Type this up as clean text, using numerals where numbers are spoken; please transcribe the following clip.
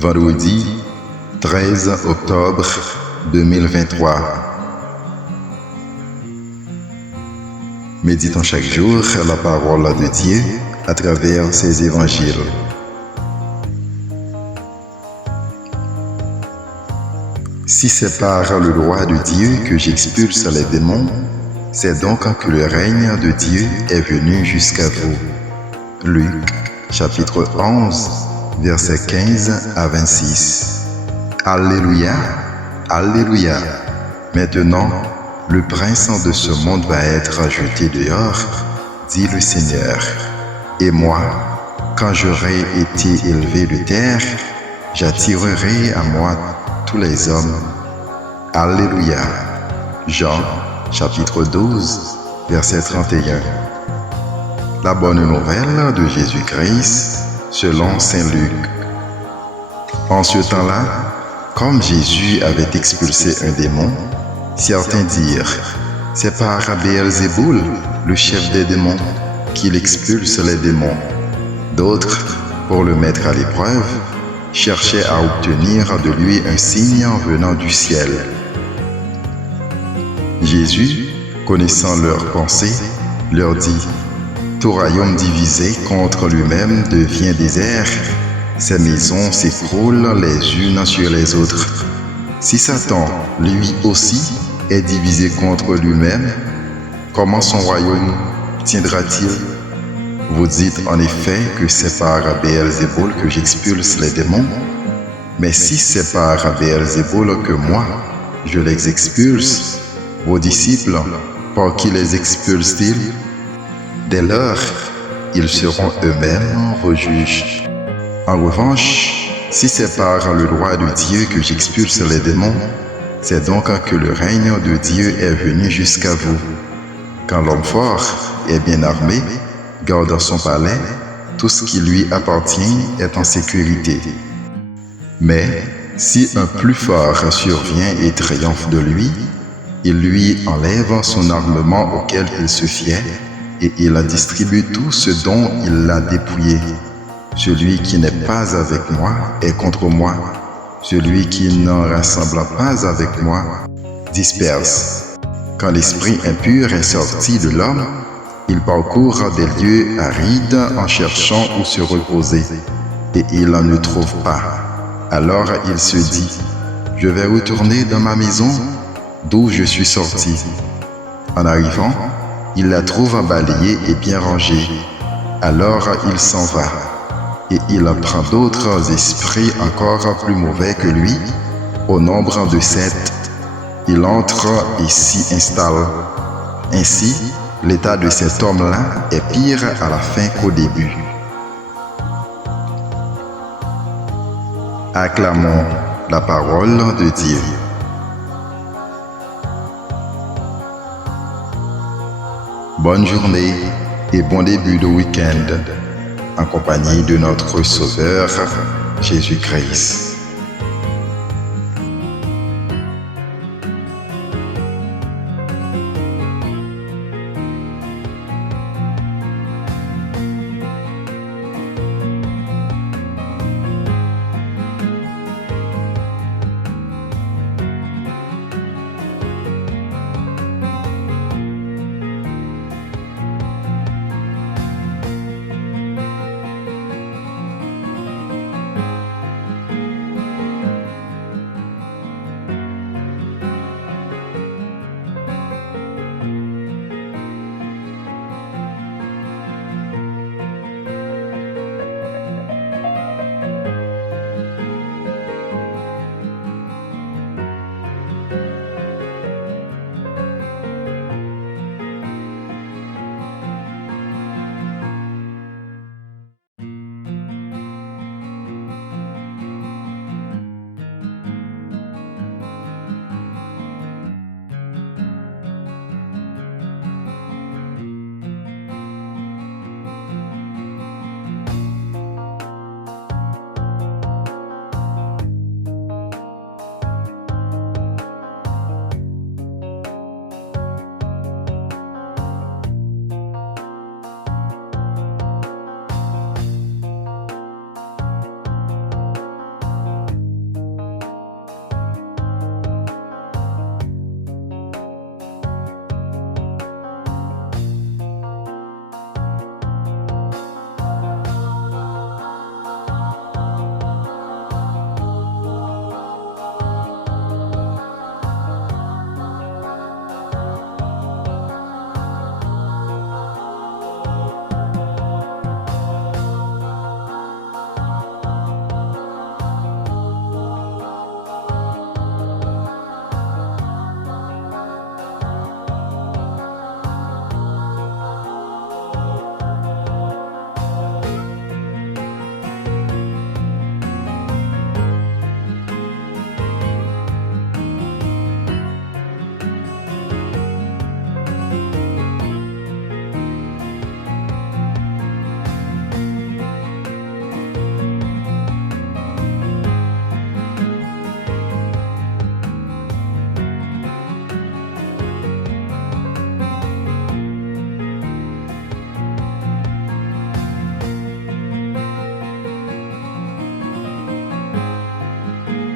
vendredi 13 octobre 2023. Méditons chaque jour la parole de Dieu à travers ses évangiles. Si c'est par le droit de Dieu que j'expulse les démons, c'est donc que le règne de Dieu est venu jusqu'à vous. Luc, chapitre 11, versets 15 à 26. Alléluia, Alléluia. Maintenant, le prince de ce monde va être jeté dehors, dit le Seigneur. Et moi, quand j'aurai été élevé de terre, j'attirerai à moi tous les hommes. Alléluia. Jean, chapitre 12, verset 31. La bonne nouvelle de Jésus-Christ selon Saint Luc. En ce temps-là, comme Jésus avait expulsé un démon, certains dirent, c'est par Béelzéboul, le chef des démons, qu'il expulse les démons. D'autres, pour le mettre à l'épreuve, cherchaient à obtenir de lui un signe venant du ciel. Jésus, connaissant leurs pensées, leur dit, tout royaume divisé contre lui-même devient désert, ses maisons s'écroulent les unes sur les autres. Si Satan, lui aussi, est divisé contre lui-même, comment son royaume tiendra-t-il? Vous dites en effet que c'est par Béelzéboul que j'expulse les démons, mais si c'est par Béelzéboul que moi, je les expulse, vos disciples, par qui les expulsent-ils? Dès lors, ils seront eux-mêmes vos juges. En revanche, si c'est par le droit de Dieu que j'expulse les démons, c'est donc que le règne de Dieu est venu jusqu'à vous. Quand l'homme fort et bien armé garde son palais, tout ce qui lui appartient est en sécurité. Mais si un plus fort survient et triomphe de lui, il lui enlève son armement auquel il se fiait et il distribue tout ce dont il l'a dépouillé. Celui qui n'est pas avec moi est contre moi. Celui qui n'en rassemble pas avec moi disperse. Quand l'esprit impur est sorti de l'homme, il parcourt des lieux arides en cherchant où se reposer, et il ne trouve pas. Alors il se dit, je vais retourner dans ma maison d'où je suis sorti. En arrivant, il la trouve balayée et bien rangée. Alors il s'en va, et il prend d'autres esprits encore plus mauvais que lui, au nombre de 7. Il entre et s'y installe. Ainsi, l'état de cet homme-là est pire à la fin qu'au début. Acclamons la parole de Dieu. Bonne journée et bon début de week-end, en compagnie de notre Sauveur Jésus-Christ.